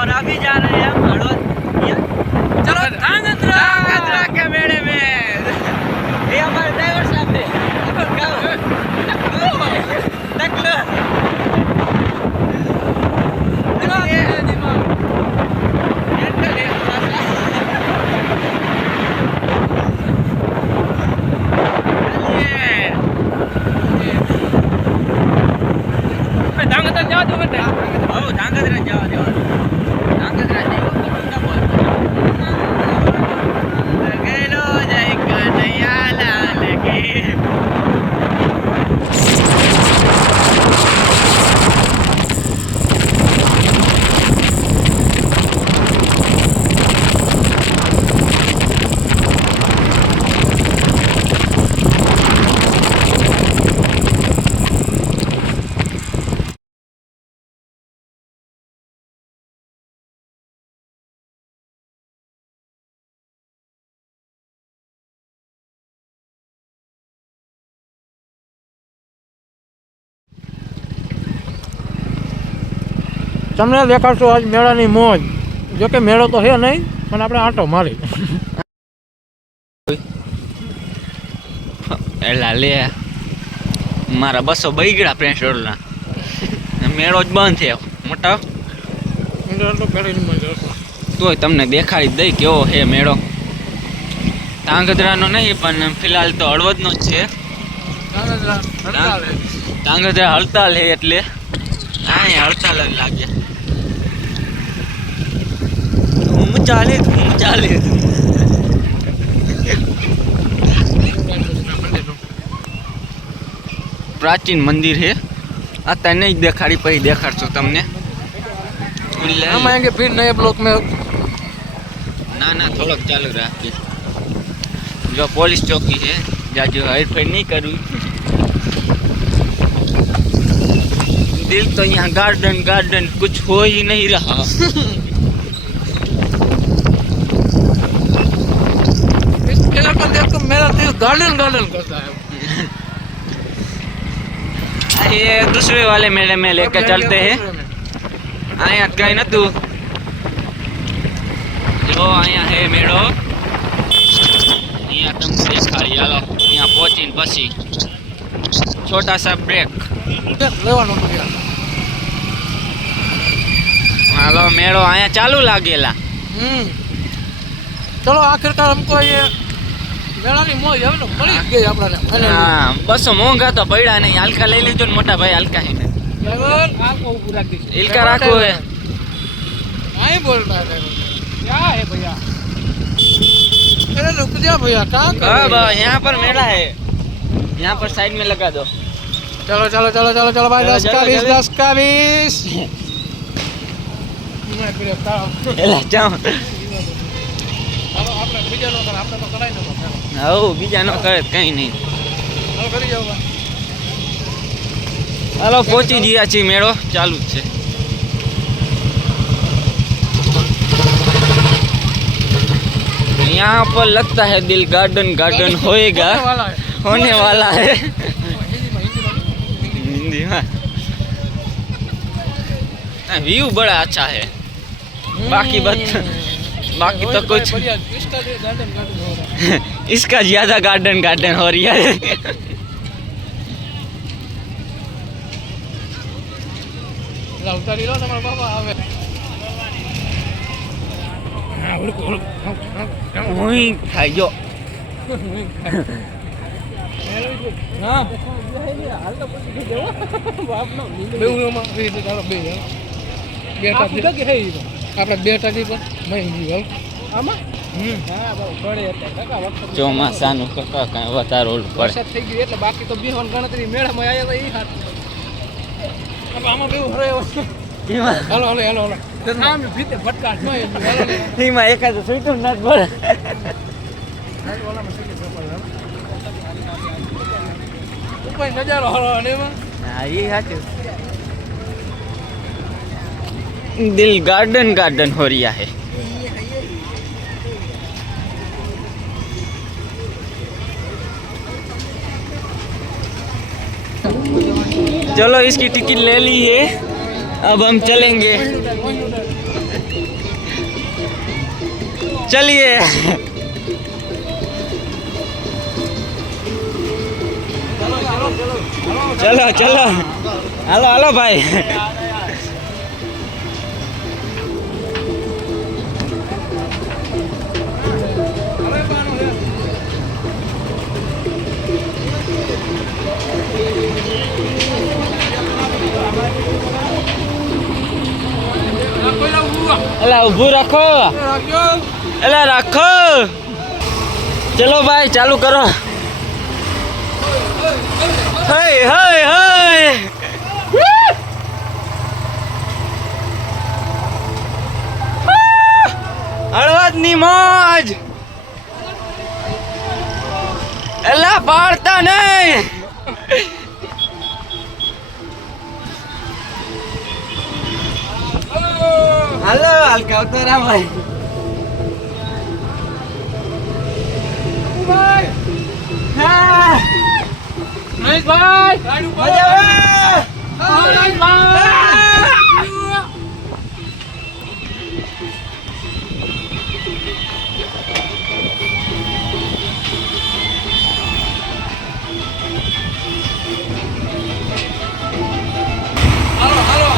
और अभी जा रहे हैं हम हड़ौद। चलो धांगध्रा के मेले में। ये हमारे ड्राइवर साहब थे। તમને દેખાડશો આજ મેળાની મોજ. જો કે મેળો તો છે નહીં, પણ આપણે આંટો મારી. એલા લે મારા બસો બગડ્યા પેટ્રોલના. મેળો જ બંધ થયો મોટા. તોય તમને દેખાડી દઈ કેવો છે મેળો. ધાંગધ્રાનો નહીં પણ ફિલહાલ તો હળવદનો જ છે. ધાંગધ્રા હડતાલ છે એટલે અહીંયા હડતાલ જ લાગે. ધૂમ ચાલે ધૂમ ચાલે. પ્રાચીન મંદિર છે. અત્યારે નહીં દેખાડી, પછી દેખાડશું તમને. फिर नए ब्लॉक में ના ના થોડોક ચાલુ રાખી. જો પોલીસ ચોકી છે, જાજુ હરફેર નહીં કરવી. दिल तो यहाँ गार्डन गार्डन कुछ हो ही नहीं रहा. इस ट्रेलर को देख कर मेरा दिल गार्डन गार्डन करता है. ये दूसरे वाले मेले में लेकर चलते हैं. आया कहीं न तू जो आया है मेड़ो. यहाँ तुम देखाड़ी हालो. यहाँ पहुंची पसी छोटा सा ब्रेक. हालो मेड़ो आया चालू लागेला. चलो आखिरकार हमको ये मेला की मौज है ना मળી ગઈ આપણને. हाँ बस मोंगा तो पड़ा नहीं. हल्का ले लीजिए मोटा भाई. हल्का है ड्राइवर आपको ऊपर रख दीजिए. इनका रखो है. नहीं बोल रहा है क्या है भैया. अरे रुक जा भैया क्या कर रहे अब यहाँ पर मेला है. यहाँ पर साइड में लगा दो. चलो चलो चलो चलो चलो भाई. 10 का 20 10 का 20. एला जाओ. હાલો આપણે બીજા નો કરે, આપણે તો કરાઈ નતો. હાઉ બીજા નો કરે કઈ નહીં. હાલો કરી જાવ. હાલો પહોંચી ગયા છીએ. મેળો ચાલુ જ છે. यहाँ पर लगता है दिल गार्डन गार्डन होएगा. होने वाला है. हिंदी में व्यू बड़ा अच्छा है. बाकी तो कुछ इसका ज्यादा गार्डन गार्डन हो रही है. ઉતારી લો તમારા બાબા આવે. वही खाई जो. હા હાલ તો પછી દેવો બાપનો બેઉમાં રીત ચાલો બે બેટા કે હે આપણે બેટા દી પણ મહી ગઈ આમાં. હા બહુ પડે એટલે કાકા વખત ચોમાસાનું કાકા કાંઈ વધારે ઓલું પડે. વરસાદ થઈ ગયો એટલે બાકી તો બીહોન ગણતરી મેળામાં આવ્યા તો એ હાથ. આમાં બેઉ હરાયો. હાલો હાલો હાલો હાલો. આમ ભીતે ફટકાટ ન એમાં એકાદ સુઈતું ના જ પડે. ઉપર નજારો હાલો અને એમાં હા એ સાચું. दिल गार्डन गार्डन हो रहा है. चलो इसकी टिकट ले ली है. अब हम चलेंगे. चलिए चलो चलो हेलो हेलो भाई एला ऊभू रखो एला रखो चलो भाई चालू करो हाय हाय हाय હળવદની મોજ એલા પાડતા નહીં હાલો હલકા ઉતરા ભાઈ હા મહેશ ભાઈ મજા આવે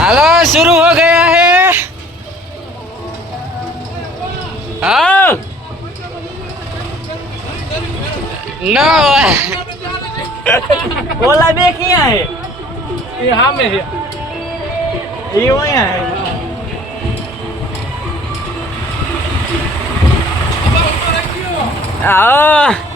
हेलो शुरू हो गया है हाँ ना ओला बे क्या है ये हाँ में है ये वही है आओ